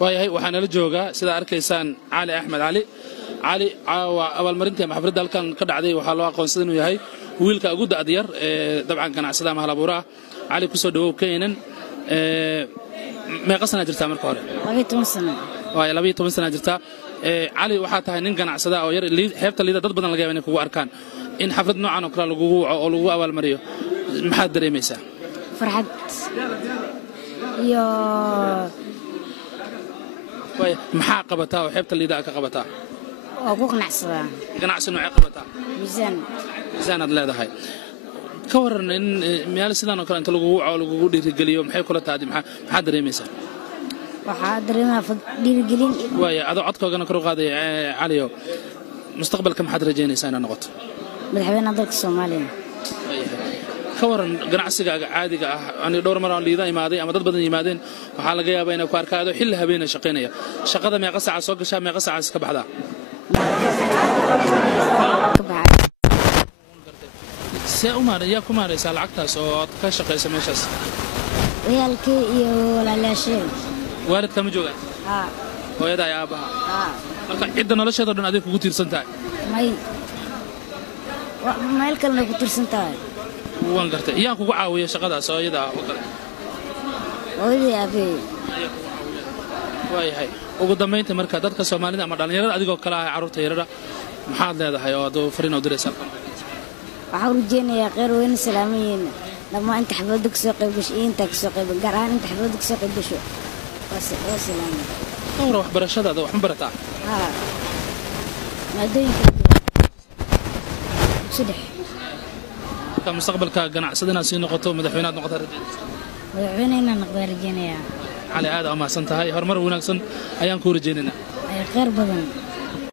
waayahay waxaana la joogaa sida arkaysaan cali axmed cali waa abaalmarintii xafladda halkan ka dhacday waxaa loo aqoonsaday inuu yahay wiilka ugu da'da yar ee dabcan ganacsada ama halabuuraha cali ku soo dhawow keenan meeqa sana jirtaa marka hore 12 sano waa 12 sana jirtaa cali waxaa tahay nin ganacsada oo yar xeebta liida dad badan laga yaabaa inay kugu arkaan in xaflad noocan oo kale lagu waco oo lagu abaalmariyo maxaad dareemaysaa farxad iyo maxaa qabataa oo xeebta liida ka qabataa oo ku qanacsadaa ganacsi nooc qabataa miisaan aad leedahay ka waran in meel sidaan oo kale inta lagu waco lagu dhiirigeliyo maxay kula tahay maxaa dareemaysaa waxaa dareemaa dhiirigelin waaya adoo codkoogana kor u qaaday caliyo mustaqbalka maxaad rajaynaysaa inaad noqoto madaxweynaha dalka Soomaaliya ka waran ganacsigaaga caadiga ah ani dhowr mar aan liida imaaday ama dad badan yimaadeen waxa laga yaabaa inay ku arkaado xilli habeenay shaqeynaya shaqada meeqa saac soo gashaa meeqa saac iska baxdaa yaa ku maaraysaa lacagtaas oo aad ka shaqayso meeshaas waalkii iyo walaalaasheen waalidka ma joogaan hooyada iyo aabaha marka cidda nolosheeda dhan adiga kugu tiirsan tahay meel kalena ku tiirsan tahay waan gartay yaa kugu caawiya shaqadaas oo iyada oo kale hooyadii aabay waayahay ugu dambeynta marka dadka Soomaalida ama dhalinyarada adigoo kala ah carruurta yarada maxaad leedahay oo aad fariin u diraysaa waxaan rajeynayaa khayr weyn salaamayn lama inta xafladda ka soo qayb gashay inta ka soo qayb garaan inta xafladda ka soo qayb gasho waa salaam awra waxbarashadaada wax ma barataa maadooyinka saddex ka mustaqbalka ganacsadana si noqoto madaxweynaad noqoto rajaynaysaa madaxweynena noqdo rajeynayaa cali aad ama san tahay horumar wanaagsan ayaan ku rajeynaynaa khayr badan